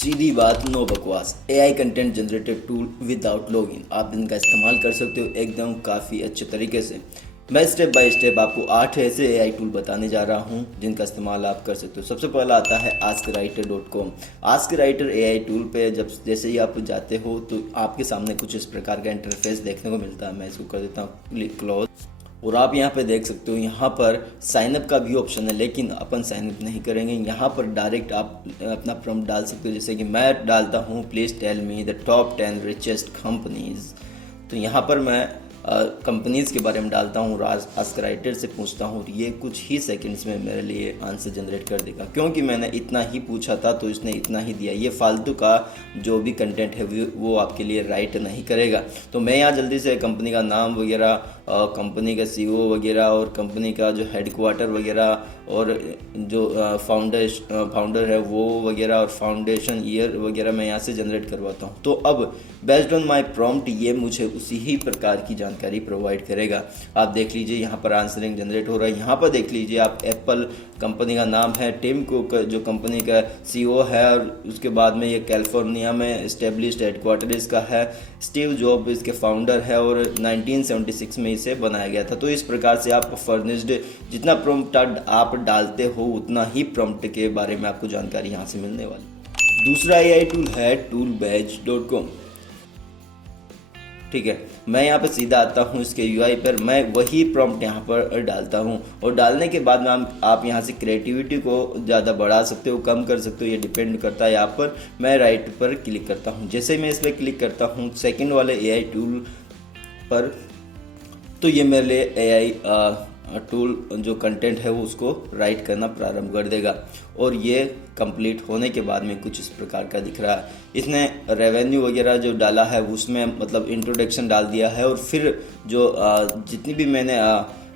सीधी बात, नो बकवास। AI content generator tool without login आप इनका इस्तेमाल कर सकते हो एकदम काफ़ी अच्छे तरीके से। मैं स्टेप बाय स्टेप आपको 8 ऐसे एआई टूल बताने जा रहा हूं जिनका इस्तेमाल आप कर सकते हो। सबसे पहला आता है askwriter.com। AskWriter एआई टूल पे जैसे ही आप जाते हो तो आपके सामने कुछ इस प्रकार का इंटरफेस देखने को मिलता है। मैं इसको कर देता हूँ क्लोज, और आप यहाँ पे देख सकते हो यहाँ पर साइनअप का भी ऑप्शन है, लेकिन अपन साइनअप नहीं करेंगे। यहाँ पर डायरेक्ट आप अपना प्रॉम्प्ट डाल सकते हो, जैसे कि मैं डालता हूँ please tell me the top 10 richest companies. तो यहाँ पर मैं कंपनीज़ के बारे में डालता हूँ और आस्कराइटर से पूछता हूँ, ये कुछ ही सेकंड्स में मेरे लिए आंसर जनरेट कर देगा। क्योंकि मैंने इतना ही पूछा था तो इसने इतना ही दिया। ये फालतू का जो भी कंटेंट है वो आपके लिए राइट नहीं करेगा। तो मैं यहाँ जल्दी से कंपनी का नाम वगैरह, कंपनी का सीईओ वगैरह और कंपनी का जो हेडक्वार्टर वगैरह और जो फाउंडर है वो वगैरह और फाउंडेशन ईयर वगैरह मैं यहाँ से जनरेट करवाता हूँ। तो अब बेस्ड ऑन माय प्रॉम्प्ट ये मुझे उसी ही प्रकार की जानकारी प्रोवाइड करेगा। आप देख लीजिए यहाँ पर आंसरिंग जनरेट हो रहा है। यहाँ पर देख लीजिए आप, एप्पल कंपनी का नाम है, टिम कुक जो कंपनी का सीईओ है, और उसके बाद में ये कैलिफोर्निया में इस्टेब्लिश्ड हेडक्वार्टर इसका है, स्टीव जॉब इसके फाउंडर है और 1976 में इसे बनाया गया था। तो इस प्रकार से आप फर्निश्ड जितना प्रॉम्प्ट आप डालते हो उतना ही प्रॉम्प्ट के बारे में आपको जानकारी यहाँ से मिलने वाली। दूसरा एआई टूल है toolbadge.com। ठीक है, मैं यहाँ पे सीधा आता हूँ इसके यूआई पर, मैं वही प्रॉम्प्ट यहाँ पर डालता हूँ और डालने के बाद में आप यहाँ से क्रिएटिविटी को ज़्यादा बढ़ा सकते हो, कम कर सकते हो, ये डिपेंड करता है। यहाँ पर मैं राइट पर क्लिक करता हूँ। जैसे ही मैं इस पर क्लिक करता हूँ सेकंड वाले एआई टूल पर, तो ये मेरे लिए एआई टूल जो कंटेंट है वो उसको राइट करना प्रारंभ कर देगा और ये कंप्लीट होने के बाद में कुछ इस प्रकार का दिख रहा है। इसने रेवेन्यू वगैरह जो डाला है उसमें मतलब इंट्रोडक्शन डाल दिया है, और फिर जो जितनी भी मैंने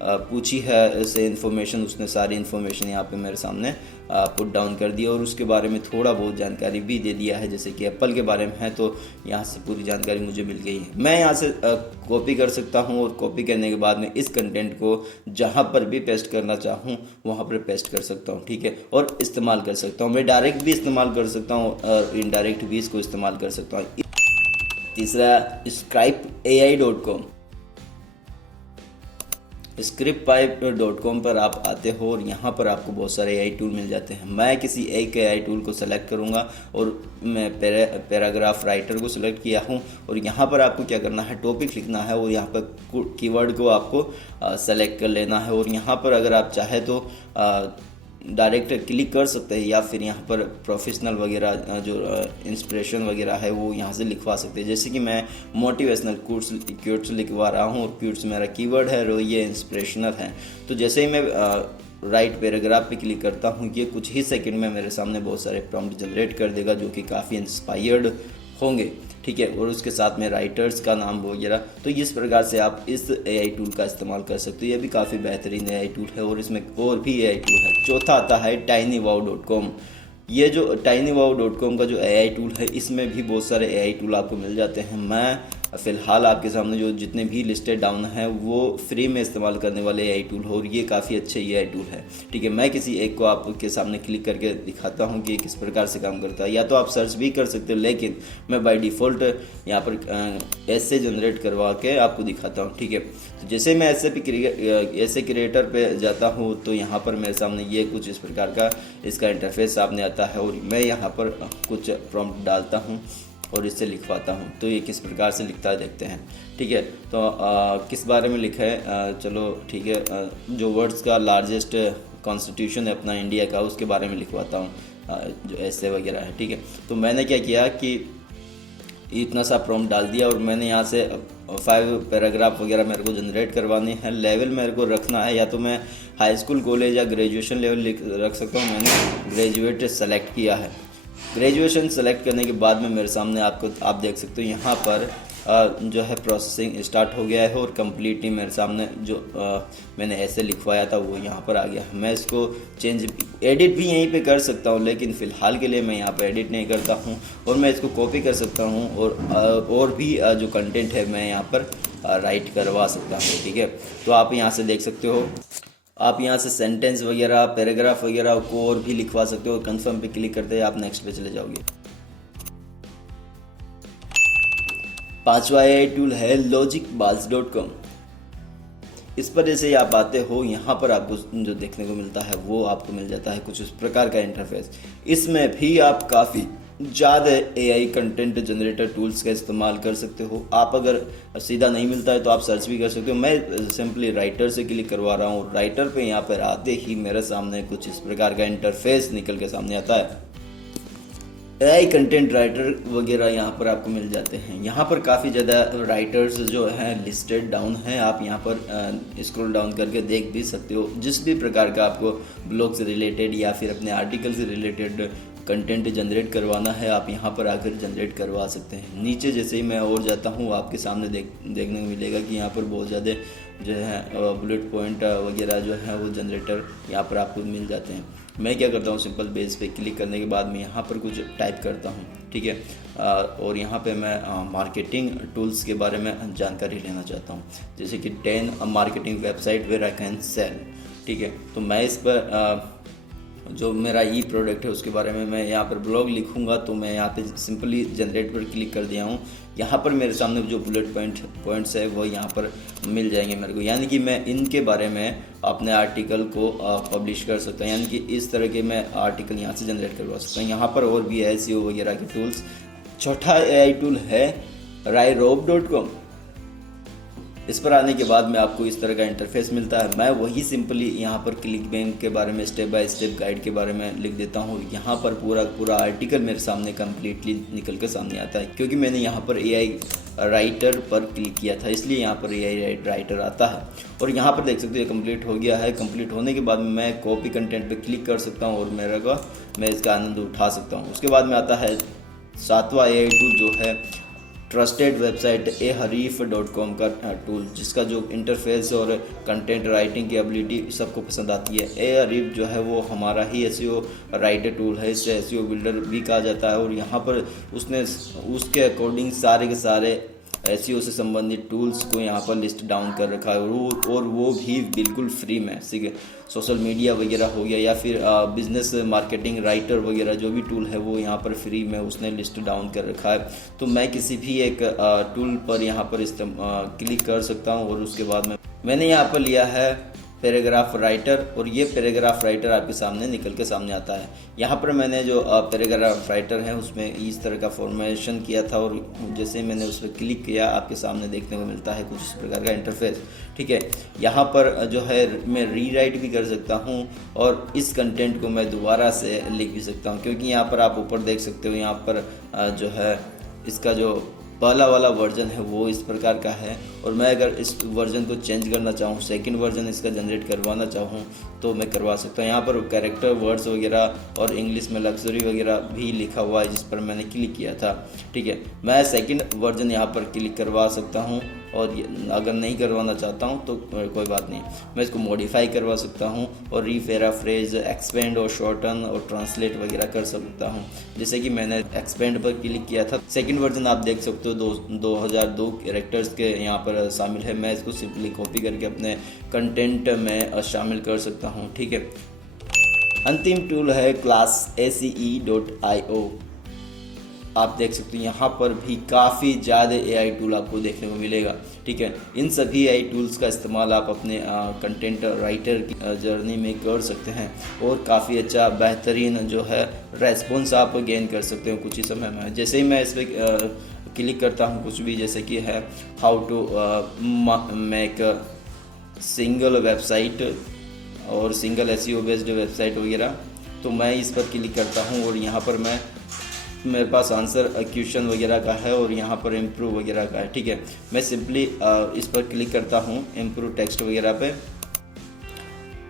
पूछी है से इन्फॉर्मेशन, उसने सारी इन्फॉर्मेशन यहाँ पे मेरे सामने पुट डाउन कर दिया और उसके बारे में थोड़ा बहुत जानकारी भी दे दिया है। जैसे कि एप्पल के बारे में है तो यहाँ से पूरी जानकारी मुझे मिल गई है। मैं यहाँ से कॉपी कर सकता हूँ और कॉपी करने के बाद में इस कंटेंट को जहाँ पर भी पेस्ट करना चाहूँ वहाँ पर पेस्ट कर सकता हूँ। ठीक है, और इस्तेमाल कर सकता हूँ। मैं डायरेक्ट भी इस्तेमाल कर सकता हूँ और इनडायरेक्ट भी इसको इस्तेमाल कर सकता हूँ। तीसरा scriptai.com। scriptpipe.com पर आप आते हो और यहाँ पर आपको बहुत सारे एआई टूल मिल जाते हैं। मैं किसी एक एआई टूल को सेलेक्ट करूँगा और मैं पैराग्राफ राइटर को सिलेक्ट किया हूँ, और यहाँ पर आपको क्या करना है, टॉपिक लिखना है और यहाँ पर कीवर्ड को आपको सेलेक्ट कर लेना है। और यहाँ पर अगर आप चाहे तो डायरेक्ट क्लिक कर सकते हैं या फिर यहाँ पर प्रोफेशनल वगैरह जो इंस्पिरेशन वगैरह है वो यहाँ से लिखवा सकते हैं। जैसे कि मैं मोटिवेशनल क्यूट्स लिखवा रहा हूँ और क्यूट्स मेरा कीवर्ड है और ये इंस्पिरेशनल है। तो जैसे ही मैं राइट पैराग्राफ पे क्लिक करता हूँ ये कुछ ही सेकंड में मेरे सामने बहुत सारे प्रॉम्प्ट जनरेट कर देगा जो कि काफ़ी इंस्पायर्ड होंगे। ठीक है, और उसके साथ में राइटर्स का नाम वगैरह। तो इस प्रकार से आप इस एआई टूल का इस्तेमाल कर सकते हो। ये भी काफ़ी बेहतरीन एआई टूल है और इसमें और भी एआई टूल है। चौथा आता है tinywow.com। ये जो tinywow.com का जो एआई टूल है इसमें भी बहुत सारे एआई टूल आपको मिल जाते हैं। मैं फ़िलहाल आपके सामने जो जितने भी लिस्टेड डाउन हैं वो फ्री में इस्तेमाल करने वाले एआई टूल हो और ये काफ़ी अच्छे एआई टूल है। ठीक है, मैं किसी एक को आपके सामने क्लिक करके दिखाता हूँ कि किस प्रकार से काम करता है। या तो आप सर्च भी कर सकते हो, लेकिन मैं बाय डिफ़ॉल्ट यहाँ पर ऐसे जनरेट करवा के आपको दिखाता हूँ। ठीक है, तो जैसे मैं ऐसे क्रिएटर पे जाता हूँ तो यहाँ पर मेरे सामने ये कुछ इस प्रकार का इसका इंटरफेस सामने आता है और मैं यहाँ पर कुछ प्रॉम्प्ट डालता हूँ और इससे लिखवाता हूँ। तो ये किस प्रकार से लिखता है देखते हैं। ठीक है, तो किस बारे में लिखा है, चलो ठीक है, जो वर्ड्स का लार्जेस्ट कॉन्स्टिट्यूशन है अपना इंडिया का उसके बारे में लिखवाता हूँ, जो ऐसे वगैरह है। ठीक है, तो मैंने क्या किया कि इतना सा प्रॉम्प्ट डाल दिया और मैंने यहाँ से 5 पैराग्राफ वगैरह मेरे को जनरेट करवाने हैं। लेवल मेरे को रखना है या तो मैं हाई स्कूल कॉलेज या ग्रेजुएशन लेवल रख सकता हूँ। मैंने ग्रेजुएट सेलेक्ट किया है। ग्रेजुएशन सेलेक्ट करने के बाद में मेरे सामने आप देख सकते हो यहाँ पर जो है प्रोसेसिंग स्टार्ट हो गया है और कम्प्लीटली मेरे सामने जो मैंने ऐसे लिखवाया था वो यहाँ पर आ गया। मैं इसको एडिट भी यहीं पे कर सकता हूँ, लेकिन फ़िलहाल के लिए मैं यहाँ पर एडिट नहीं करता हूँ और मैं इसको कॉपी कर सकता हूँ और भी जो कंटेंट है मैं यहाँ पर राइट करवा सकता हूँ। ठीक है, तो आप यहाँ से देख सकते हो, आप यहाँ से सेंटेंस वगैरह पैराग्राफ वगैरह को और भी लिखवा सकते हो। कंफर्म पे क्लिक करते हैं आप नेक्स्ट पे चले जाओगे। पांचवा एआई टूल है logicballs.com। इस पर जैसे ही आप आते हो, यहाँ पर आपको जो देखने को मिलता है वो आपको मिल जाता है कुछ इस प्रकार का इंटरफेस। इसमें भी आप काफ़ी ज़्यादा एआई कंटेंट जनरेटर टूल्स का इस्तेमाल कर सकते हो। आप अगर सीधा नहीं मिलता है तो आप सर्च भी कर सकते हो। मैं सिंपली राइटर से क्लिक करवा रहा हूँ। राइटर पे यहाँ पर आते ही मेरे सामने कुछ इस प्रकार का इंटरफेस निकल के सामने आता है। एआई कंटेंट राइटर वगैरह यहाँ पर आपको मिल जाते हैं। यहाँ पर काफ़ी ज़्यादा राइटर्स जो हैं लिस्टेड डाउन हैं। आप यहाँ पर स्क्रॉल डाउन करके देख भी सकते हो। जिस भी प्रकार का आपको ब्लॉग से रिलेटेड या फिर अपने आर्टिकल से रिलेटेड कंटेंट जनरेट करवाना है, आप यहाँ पर आकर जनरेट करवा सकते हैं। नीचे जैसे ही मैं और जाता हूँ, आपके सामने देखने को मिलेगा कि यहाँ पर बहुत ज़्यादा जो है बुलेट पॉइंट वगैरह जो है वो जनरेटर यहाँ पर आपको मिल जाते हैं। मैं क्या करता हूँ, सिंपल बेस पे क्लिक करने के बाद मैं यहाँ पर कुछ टाइप करता हूँ, ठीक है। और यहाँ पे मैं मार्केटिंग टूल्स के बारे में जानकारी लेना चाहता हूँ, जैसे कि 10 marketing website where I can sell, ठीक है। तो मैं इस पर जो मेरा ई प्रोडक्ट है उसके बारे में मैं यहाँ पर ब्लॉग लिखूँगा। तो मैं यहाँ पे सिंपली जनरेट पर क्लिक कर दिया हूँ। यहाँ पर मेरे सामने जो बुलेट पॉइंट्स है वो यहाँ पर मिल जाएंगे मेरे को, यानी कि मैं इनके बारे में अपने आर्टिकल को पब्लिश कर सकता हूँ। यानी कि इस तरह के मैं आर्टिकल यहाँ से जनरेट करवा सकता हूँ। यहाँ पर और भी है SEO वगैरह के टूल्स। चौथा एआई टूल है Ryrob.com। इस पर आने के बाद में आपको इस तरह का इंटरफेस मिलता है। मैं वही सिंपली यहाँ पर क्लिक बैंक के बारे में स्टेप बाय स्टेप गाइड के बारे में लिख देता हूँ। यहाँ पर पूरा आर्टिकल मेरे सामने कम्प्लीटली निकल के सामने आता है, क्योंकि मैंने यहाँ पर एआई राइटर पर क्लिक किया था, इसलिए यहाँ पर एआई राइटर आता है। और यहाँ पर देख सकते हो ये कंप्लीट हो गया है। कंप्लीट होने के बाद मैं कॉपी कंटेंट पर क्लिक कर सकता हूँ और मैं इसका आनंद उठा सकता हूँ। उसके बाद में आता है 7वां एआई टूल, जो है ट्रस्टेड वेबसाइट ahref.com का टूल, जिसका जो इंटरफेस और कंटेंट राइटिंग की एबिलिटी सबको पसंद आती है। ahref जो है वो हमारा ही SEO राइटर टूल है, इससे SEO बिल्डर भी कहा जाता है। और यहाँ पर उसने उसके अकॉर्डिंग सारे के सारे SEO से संबंधित टूल्स को यहाँ पर लिस्ट डाउन कर रखा है, और वो भी बिल्कुल फ्री में। सोशल मीडिया वगैरह हो गया या फिर बिजनेस मार्केटिंग राइटर वगैरह जो भी टूल है वो यहाँ पर फ्री में उसने लिस्ट डाउन कर रखा है। तो मैं किसी भी एक टूल पर यहाँ पर क्लिक कर सकता हूँ। और उसके बाद में मैंने यहाँ पर लिया है पैराग्राफ राइटर, और ये पैराग्राफ राइटर आपके सामने निकल के सामने आता है। यहाँ पर मैंने जो पैराग्राफ राइटर है उसमें इस तरह का फॉर्मेशन किया था, और जैसे मैंने उस पर क्लिक किया आपके सामने देखने को मिलता है कुछ इस प्रकार का इंटरफेस, ठीक है। यहाँ पर जो है मैं रीराइट भी कर सकता हूँ, और इस कंटेंट को मैं दोबारा से लिख भी सकता हूँ, क्योंकि यहाँ पर आप ऊपर देख सकते हो, यहाँ पर जो है इसका जो पहला वाला वर्जन है वो इस प्रकार का है। और मैं अगर इस वर्जन को चेंज करना चाहूँ, सेकंड वर्जन इसका जनरेट करवाना चाहूँ, तो मैं करवा सकता हूँ। यहाँ पर कैरेक्टर वर्ड्स वगैरह और इंग्लिश में लग्जरी वगैरह भी लिखा हुआ है, जिस पर मैंने क्लिक किया था, ठीक है। मैं सेकंड वर्जन यहाँ पर क्लिक करवा सकता हूँ, और अगर नहीं करवाना चाहता हूँ तो कोई बात नहीं, मैं इसको मॉडिफाई करवा सकता हूँ और रीपैराफ्रेज, एक्सपेंड और शॉर्टन और ट्रांसलेट वगैरह कर सकता हूँ। जैसे कि मैंने एक्सपेंड पर क्लिक किया था। सेकंड वर्जन आप देख सकते हो 2002 कैरेक्टर्स के यहाँ पर शामिल है। मैं इसको सिंपली कॉपी करके अपने कंटेंट में शामिल कर सकता हूँ, ठीक है। अंतिम टूल है class.ace.io। आप देख सकते हो यहाँ पर भी काफ़ी ज़्यादा एआई टूल आपको देखने को मिलेगा, ठीक है। इन सभी एआई टूल्स का इस्तेमाल आप अपने कंटेंट राइटर की जर्नी में कर सकते हैं, और काफ़ी अच्छा बेहतरीन जो है रेस्पॉन्स आप गेन कर सकते हो कुछ ही समय में। जैसे ही मैं इस पर क्लिक करता हूँ कुछ भी, जैसे कि है how to make single website और सिंगल SEO बेस्ड वेबसाइट वगैरह, तो मैं इस पर क्लिक करता हूँ और यहाँ पर मेरे पास आंसर क्वेश्चन वगैरह का है, और यहाँ पर इम्प्रूव वगैरह का है, ठीक है। मैं सिंपली इस पर क्लिक करता हूँ इम्प्रूव टेक्स्ट वगैरह पे,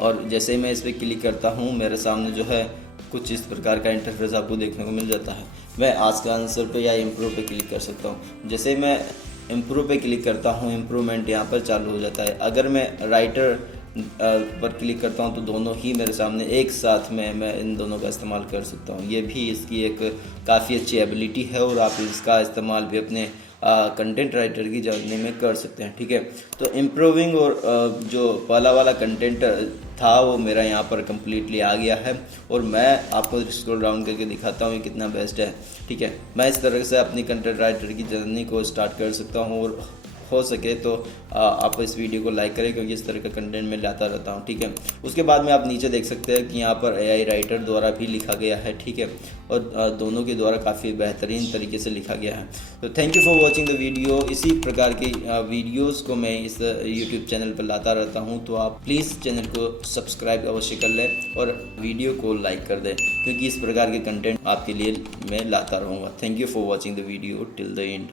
और जैसे ही मैं इस पर क्लिक करता हूँ मेरे सामने जो है कुछ इस प्रकार का इंटरफेस आपको देखने को मिल जाता है। मैं आस्क आंसर पे या इम्प्रूव पे क्लिक कर सकता हूँ। जैसे ही मैं इम्प्रूव पे क्लिक करता हूँ, इम्प्रूवमेंट यहाँ पर चालू हो जाता है। अगर मैं राइटर पर क्लिक करता हूं तो दोनों ही मेरे सामने एक साथ में मैं इन दोनों का इस्तेमाल कर सकता हूं। ये भी इसकी एक काफ़ी अच्छी एबिलिटी है, और आप इसका इस्तेमाल भी अपने कंटेंट राइटर की जर्नी में कर सकते हैं। ठीक है, तो इम्प्रूविंग और जो पहला वाला कंटेंट था वो मेरा यहाँ पर कम्प्लीटली आ गया है और मैं आपको स्क्रॉल डाउन करके दिखाता हूँ ये कितना बेस्ट है। ठीक है, मैं इस तरह से अपनी कंटेंट राइटर की जर्नी को स्टार्ट कर सकता हूँ और हो सके तो आप इस वीडियो को लाइक करें, क्योंकि इस तरह का कंटेंट मैं लाता रहता हूँ। ठीक है, उसके बाद में आप नीचे देख सकते हैं कि यहाँ पर AI राइटर द्वारा भी लिखा गया है। ठीक है, और दोनों के द्वारा काफ़ी बेहतरीन तरीके से लिखा गया है। तो thank you for watching the video. इसी प्रकार की वीडियोज़ को मैं इस यूट्यूब चैनल पर लाता रहता हूँ, तो आप प्लीज़ चैनल को सब्सक्राइब अवश्य कर लें और वीडियो को लाइक कर दें, क्योंकि इस प्रकार के कंटेंट आपके लिए मैं लाता रहूँगा। Thank you for watching the video till the end.